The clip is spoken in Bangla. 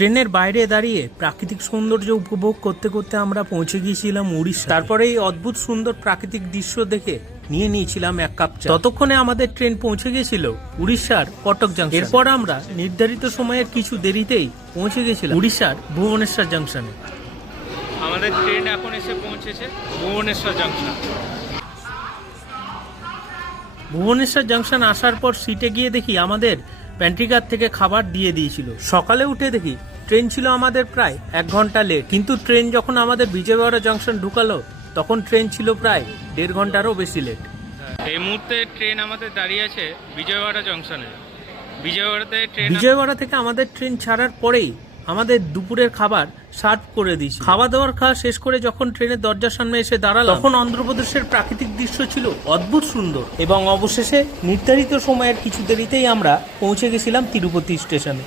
ট্রেনের বাইরে দাঁড়িয়ে প্রাকৃতিক সৌন্দর্য উপভোগ করতে করতে আমরা পৌঁছে গিয়েছিলাম উড়িষ্যা। তারপরে এই অদ্ভুত সুন্দর প্রাকৃতিক দৃশ্য দেখে নিয়ে নিয়েছিলাম এক কাপ চা। ততক্ষণে আমাদের ট্রেন পৌঁছে গিয়েছিল উড়িষ্যার কটক জাংশন। এরপর আমরা নির্ধারিত সময়ের কিছু দেরিতেই পৌঁছে গেছিলাম উড়িষ্যার ভুবনেশ্বর জাংশনে। আমাদের ট্রেন এখন এসে পৌঁছেছে ভুবনেশ্বর জাংশন। ভুবনেশ্বর জাংশন আসার পর সিটে গিয়ে দেখি আমাদের প্যান্ট্রিকার থেকে খাবার দিয়ে দিয়েছিল। সকালে উঠে দেখি ট্রেন ছিল আমাদের প্রায় 1 ঘন্টা লেট, কিন্তু ট্রেন যখন আমাদের বিজয়ওয়াড়া জাংশন ঢুকালো তখন ট্রেন ছিল প্রায় 1.5 ঘন্টারও বেশি লেট। এই মুহূর্তে ট্রেন আমাদের দাঁড়িয়ে আছে বিজয়ওয়াড়া জংশনে। বিজয়ওয়াড়া থেকে আমাদের ট্রেন ছাড়ার পরেই আমাদের দুপুরের খাবার সার্ভ করে দিয়েছে। খাওয়া দাওয়ার খাওয়া শেষ করে যখন ট্রেনের দরজার সামনে এসে দাঁড়ালাম তখন অন্ধ্রপ্রদেশের প্রাকৃতিক দৃশ্য ছিল অদ্ভুত সুন্দর, এবং অবশেষে নির্ধারিত সময়ের কিছু দেরিতেই আমরা পৌঁছে গেছিলাম তিরুপতি স্টেশনে।